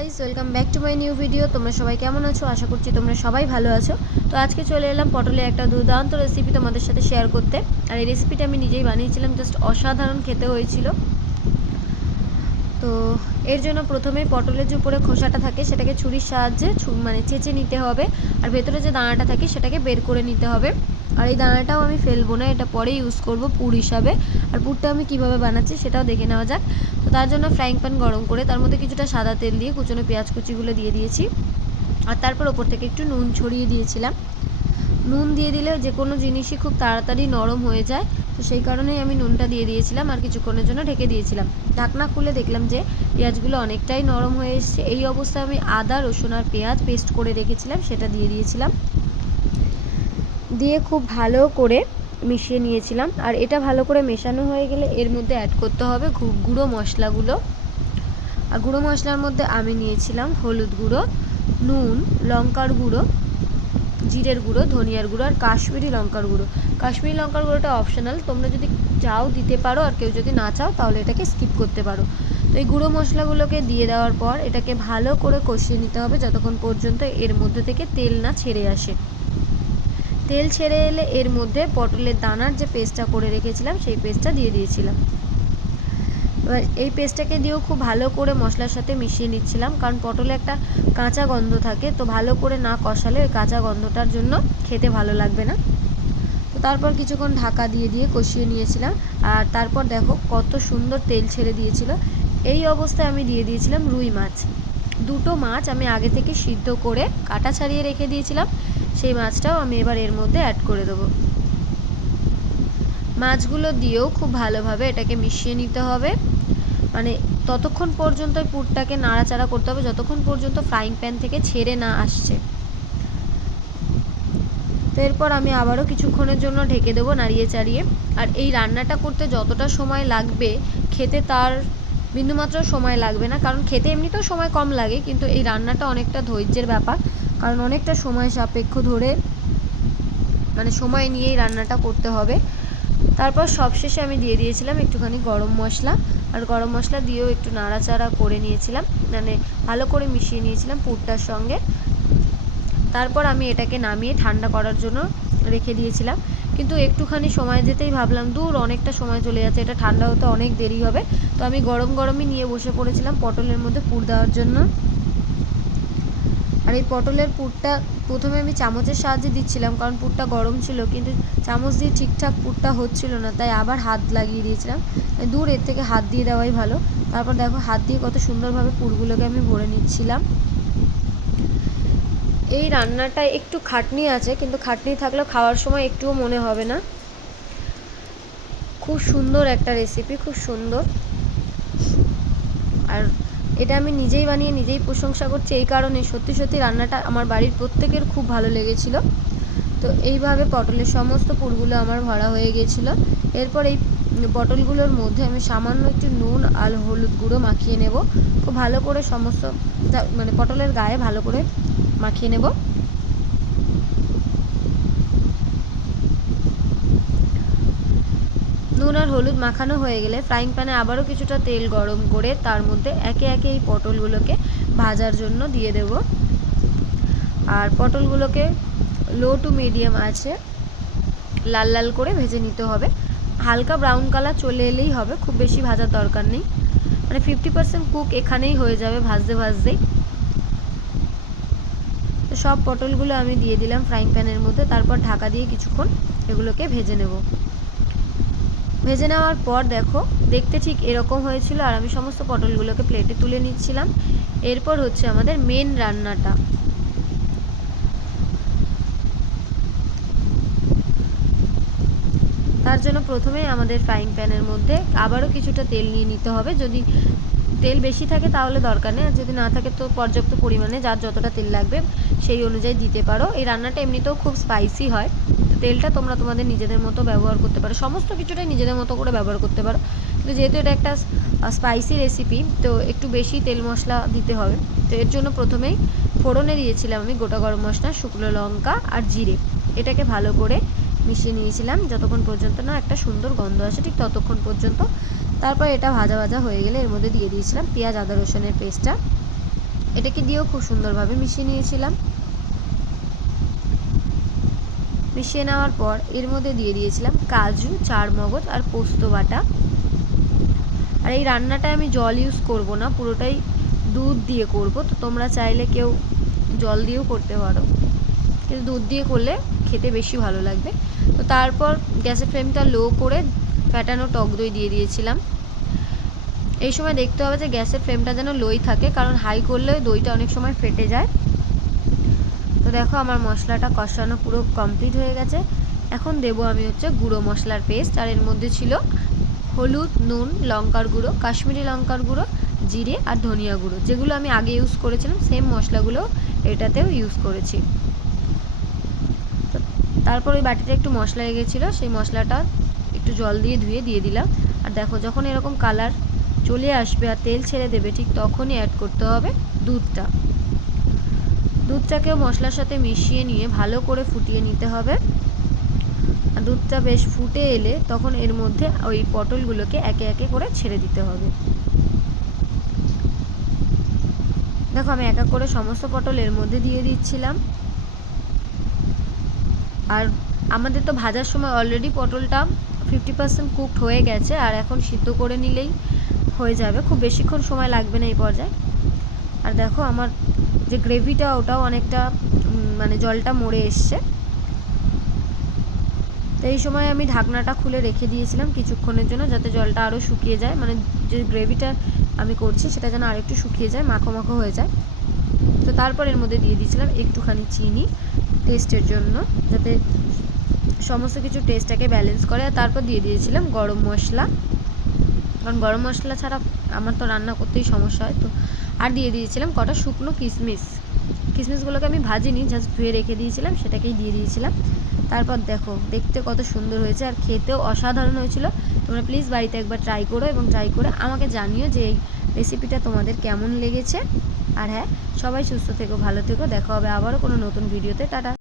Guys welcome back to my new video তোমরা সবাই কেমন আছো? আশা করছি তোমরা সবাই ভালো আছো। তো আজকে চলে এলাম পটলের একটা দুর্দান্ত রেসিপি তোমাদের সাথে শেয়ার করতে। আর এই রেসিপিটা আমি নিজেই বানিয়েছিলাম জাস্ট অসাধারণ খেতে হয়েছিল। তো এর জন্য প্রথমে পটলের যে উপরে খোসাটা থাকে, সেটাকে ছুরির সাহায্যে মানে চেঁচে নিতে হবে। আর ভেতরে যে দানাটা থাকে, সেটাকে বের করে নিতে হবে। আর এই দানাটাও আমি ফেলব না, এটা পরে ইউজ করব পুর হিসাবে। আর পুরটা আমি কীভাবে বানাচ্ছি, সেটাও দেখে নেওয়া যাক। তার জন্য ফ্রাইং প্যান গরম করে তার মধ্যে কিছুটা সাদা তেল দিয়ে কুচনো পেঁয়াজ কুচিগুলো দিয়ে দিয়েছি। আর তারপর ওপর থেকে একটু নুন ছড়িয়ে দিয়েছিলাম। নুন দিয়ে দিলে যে কোনো জিনিসই খুব তাড়াতাড়ি নরম হয়ে যায়। তো সেই কারণেই আমি নুনটা দিয়ে দিয়েছিলাম আর কিছুক্ষণের জন্য ঢেকে দিয়েছিলাম। ঢাকনা খুলে দেখলাম যে পেঁয়াজগুলো অনেকটাই নরম হয়ে এসছে। এই অবস্থায় আমি আদা, রসুন আর পেঁয়াজ পেস্ট করে রেখেছিলাম, সেটা দিয়ে দিয়েছিলাম। দিয়ে খুব ভালো করে মিশিয়ে নিয়েছিলাম। আর এটা ভালো করে মেশানো হয়ে গেলে এর মধ্যে অ্যাড করতে হবে গুঁড়ো মশলাগুলো। আর গুঁড়ো মশলার মধ্যে আমি নিয়েছিলাম হলুদ গুঁড়ো, নুন, লঙ্কার গুঁড়ো, জিরের গুঁড়ো, ধনিয়ার গুঁড়ো আর কাশ্মীরি লঙ্কার গুঁড়ো। কাশ্মীরি লঙ্কার গুঁড়োটা অপশনাল তোমরা যদি চাও দিতে পারো আর কেউ যদি না চাও তাহলে এটাকে স্কিপ করতে পারো। তো এই গুঁড়ো মশলাগুলোকে দিয়ে দেওয়ার পর এটাকে ভালো করে কষিয়ে নিতে হবে যতক্ষণ পর্যন্ত এর মধ্যে থেকে তেল না ছেড়ে আসে। তেল ছেড়ে এলে এর মধ্যে পটলের দানার যে পেস্টটা করে রেখেছিলাম, সেই পেস্টটা দিয়ে দিয়েছিলাম। এবার এই পেস্টটাকে দিয়েও খুব ভালো করে মশলার সাথে মিশিয়ে নিচ্ছিলাম, কারণ পটলে একটা কাঁচা গন্ধ থাকে, তো ভালো করে না কষালে ওই কাঁচা গন্ধটার জন্য খেতে ভালো লাগবে না। তো তারপর কিছুক্ষণ ঢাকা দিয়ে দিয়ে কষিয়ে নিয়েছিলাম, আর তারপর দেখো কত সুন্দর তেল ছেড়ে দিয়েছিল। এই অবস্থায় আমি দিয়ে দিয়েছিলাম রুই মাছ। দুটো মাছ আমি আগে থেকে সিদ্ধ করে কাটা ছাড়িয়ে রেখে দিয়েছিলাম। সেই মাছটাও আমি এবার এর মধ্যে অ্যাড করে দেবো। মাছগুলো দিয়েও খুব ভালোভাবে এটাকে মিশিয়ে নিতে হবে। মানে ততক্ষণ পর্যন্ত ওই পুরটাকে নাড়াচাড়া করতে হবে, যতক্ষণ পর্যন্ত ফ্রাইং প্যান থেকে ছেড়ে না আসছে। তো এরপর আমি আবারও কিছুক্ষণের জন্য ঢেকে দেবো নাড়িয়ে চাড়িয়ে। আর এই রান্নাটা করতে যতটা সময় লাগবে, খেতে তার বিন্দুমাত্র সময় লাগবে না, কারণ খেতে এমনিতেও সময় কম লাগে, কিন্তু এই রান্নাটা অনেকটা ধৈর্যের ব্যাপার। কারণ অনেকটা সময় সাপেক্ষ ধরে মানে সময় নিয়েই রান্নাটা করতে হবে। তারপর সবশেষে আমি দিয়ে দিয়েছিলাম একটুখানি গরম মশলা। আর গরম মশলা দিয়েও একটু নাড়াচাড়া করে নিয়েছিলাম। মানে ভালো করে মিশিয়ে নিয়েছিলাম পুরটার সঙ্গে। তারপর আমি এটাকে নামিয়ে ঠান্ডা করার জন্য রেখে দিয়েছিলাম। কিন্তু একটুখানি সময় যেতেই ভাবলাম, দূর অনেকটা সময় চলে যাচ্ছে, এটা ঠান্ডা হতে অনেক দেরি হবে। তো আমি গরম গরমই নিয়ে বসে পড়েছিলাম পটলের মধ্যে পুর দেওয়ার জন্য। আর এই পটলের পুরটা প্রথমে আমি চামচের সাহায্যে দিচ্ছিলাম, কারণ পুরটা গরম ছিল, কিন্তু চামচ দিয়ে ঠিকঠাক পুরটা হচ্ছিল না, তাই আবার হাত লাগিয়ে দিয়েছিলাম। দূর এর থেকে হাত দিয়ে দেওয়াই ভালো। তারপর দেখো হাত দিয়ে কত সুন্দরভাবে পুরগুলোকে আমি ভরে নিচ্ছিলাম। এই রান্নাটা একটু খাটনি আছে, কিন্তু খাটনি থাকলেও খাওয়ার সময় একটুও মনে হবে না। খুব সুন্দর একটা রেসিপি খুব সুন্দর। আর এটা আমি নিজেই বানিয়ে নিজেই প্রশংসা করছি। এই কারণে সত্যি সত্যি রান্নাটা আমার বাড়ির প্রত্যেকের খুব ভালো লেগেছিল। তো এইভাবে পটলের সমস্ত পুরগুলো আমার ভরা হয়ে গিয়েছিল। এরপর এই পটলগুলোর মধ্যে আমি সামান্য একটু নুন আর হলুদ গুঁড়ো মাখিয়ে নেব। খুব ভালো করে সমস্ত মানে পটলের গায়ে ভালো করে মাখিয়ে নেব। নুন আর হলুদ মাখানো হয়ে গেলে ফ্রাইং প্যানে আবারও কিছুটা তেল গরম করে তার মধ্যে একে একে এই পটলগুলোকে ভাজার জন্য দিয়ে দেব। আর পটলগুলোকে লো টু মিডিয়াম আছে, লাল লাল করে ভেজে নিতে হবে। হালকা ব্রাউন কালার চলে এলেই হবে, খুব বেশি ভাজার দরকার নেই। মানে ফিফটি পার্সেন্ট কুক এখানেই হয়ে যাবে ভাজতে ভাজতেই। তো সব পটলগুলো আমি দিয়ে দিলাম ফ্রাইং প্যানের মধ্যে, তারপর ঢাকা দিয়ে কিছুক্ষণ এগুলোকে ভেজে নেব। ভেজে নেওয়ার পর দেখো, দেখতে ঠিক এরকম হয়েছিল আর আমি সমস্ত পটলগুলোকে প্লেটে তুলে নিচ্ছিলাম। এরপর হচ্ছে আমাদের মেন রান্নাটা। তার জন্য প্রথমেই আমাদের ফ্রাইং প্যানের মধ্যে আবারও কিছুটা তেল নিয়ে নিতে হবে। যদি তেল বেশি থাকে তাহলে দরকার নেই, আর যদি না থাকে তো পর্যাপ্ত পরিমাণে যার যতটা তেল লাগবে সেই অনুযায়ী দিতে পারো। এই রান্নাটা এমনিতেও খুব স্পাইসি হয়। তেলটা তোমরা তোমাদের নিজেদের মতো ব্যবহার করতে পারো। সমস্ত কিছুটাই নিজেদের মতো করে ব্যবহার করতে পারো। কিন্তু যেহেতু এটা একটা স্পাইসি রেসিপি তো একটু বেশি তেল মশলা দিতে হবে। তো এর জন্য প্রথমেই ফোড়নে দিয়েছিলাম আমি গোটা গরম মশলা, শুকনো লঙ্কা আর জিরে। এটাকে ভালো করে মিশিয়ে নিয়েছিলাম, যতক্ষণ পর্যন্ত না একটা সুন্দর গন্ধ আসে, ঠিক ততক্ষণ পর্যন্ত। তারপর এটা ভাজা ভাজা হয়ে গেলে এর মধ্যে দিয়ে দিয়েছিলাম পেঁয়াজ, আদা রসুনের পেস্টটা। এটাকে দিয়েও খুব সুন্দরভাবে মিশিয়ে নিয়েছিলাম। মিশিয়ে নেওয়ার পর এর মধ্যে দিয়ে দিয়েছিলাম কাজু চার মগজ আর পোস্ত বাটা। আর এই রান্নাটা আমি জল ইউজ করব না, পুরোটাই দুধ দিয়ে করব। তো তোমরা চাইলে কেউ জল দিয়েও করতে পারো। কিন্তু দুধ দিয়ে করলে খেতে বেশি ভালো লাগবে। তো তারপর গ্যাসের ফ্লেমটা লো করে ফ্যাটানো টক দই দিয়ে দিয়েছিলাম। এই সময় দেখতে হবে যে গ্যাসের ফ্লেমটা যেন লোই থাকে, কারণ হাই করলে দইটা অনেক সময় ফেটে যায়। দেখো আমার মশলাটা কষানো পুরো কমপ্লিট হয়ে গেছে। এখন দেব আমি হচ্ছে গুঁড়ো মশলার পেস্ট আর এর মধ্যে ছিল হলুদ, নুন, লঙ্কার গুঁড়ো, কাশ্মীরি লঙ্কার গুঁড়ো, জিরে আর ধনিয়া গুঁড়ো, যেগুলো আমি আগে ইউজ করেছিলাম সেম মশলাগুলো এটাতেও ইউজ করেছি। তারপর ওই বাটিতে একটু মশলা লেগেছিলো, সেই মশলাটা একটু জল দিয়ে ধুয়ে দিয়ে দিলাম। আর দেখো যখন এরকম কালার চলে আসবে আর তেল ছেড়ে দেবে, ঠিক তখনই অ্যাড করতে হবে দুধটা। দুধটাকেও মশলার সাথে মিশিয়ে নিয়ে ভালো করে ফুটিয়ে নিতে হবে। দুধটা বেশ ফুটে এলে তখন এর মধ্যে ওই পটলগুলোকে একে একে করে ছেড়ে দিতে হবে। দেখো, আমি এক এক করে সমস্ত পটল এর মধ্যে দিয়ে দিচ্ছিলাম। আর আমাদের তো ভাজার সময় অলরেডি পটলটা ফিফটি পার্সেন্ট কুকড হয়ে গেছে, আর এখন সিদ্ধ করে নিলেই হয়ে যাবে। খুব বেশিক্ষণ সময় লাগবে না এই পর্যায়ে। আর দেখো আমার যে গ্রেভিটা, ওটাও অনেকটা মানে জলটা মরে এসছে। তো এই সময় আমি ঢাকনাটা খুলে রেখে দিয়েছিলাম কিছুক্ষণের জন্য, যাতে জলটা আরও শুকিয়ে যায়। মানে যে গ্রেভিটা আমি করছি, সেটা যেন আরেকটু শুকিয়ে যায়, মাখো মাখো হয়ে যায়। তো তারপর এর মধ্যে দিয়ে দিয়েছিলাম একটুখানি চিনি টেস্টের জন্য, যাতে সমস্ত কিছু টেস্টটাকে ব্যালেন্স করে। আর তারপর দিয়ে দিয়েছিলাম গরম মশলা। কারণ গরম মশলা ছাড়া আমার তো রান্না করতেই সমস্যা হয়, তো আর দিয়ে দিয়েছিলাম কটা শুকনো কিশমিশ কিশমিশগুলোকে আমি ভাজিনি জাস্ট ধুয়ে রেখে দিয়েছিলাম, সেটাকেই দিয়ে দিয়েছিলাম। তারপর দেখো, দেখতে কত সুন্দর হয়েছে আর খেতেও অসাধারণ হয়েছিল। তোমরা প্লিজ বাড়িতে একবার ট্রাই করো এবং ট্রাই করে আমাকে জানিও যে এই রেসিপিটা তোমাদের কেমন লেগেছে। আর হ্যাঁ সবাই সুস্থ থেকো, ভালো থেকো, দেখা হবে আবারও কোনো নতুন ভিডিওতে টাটা।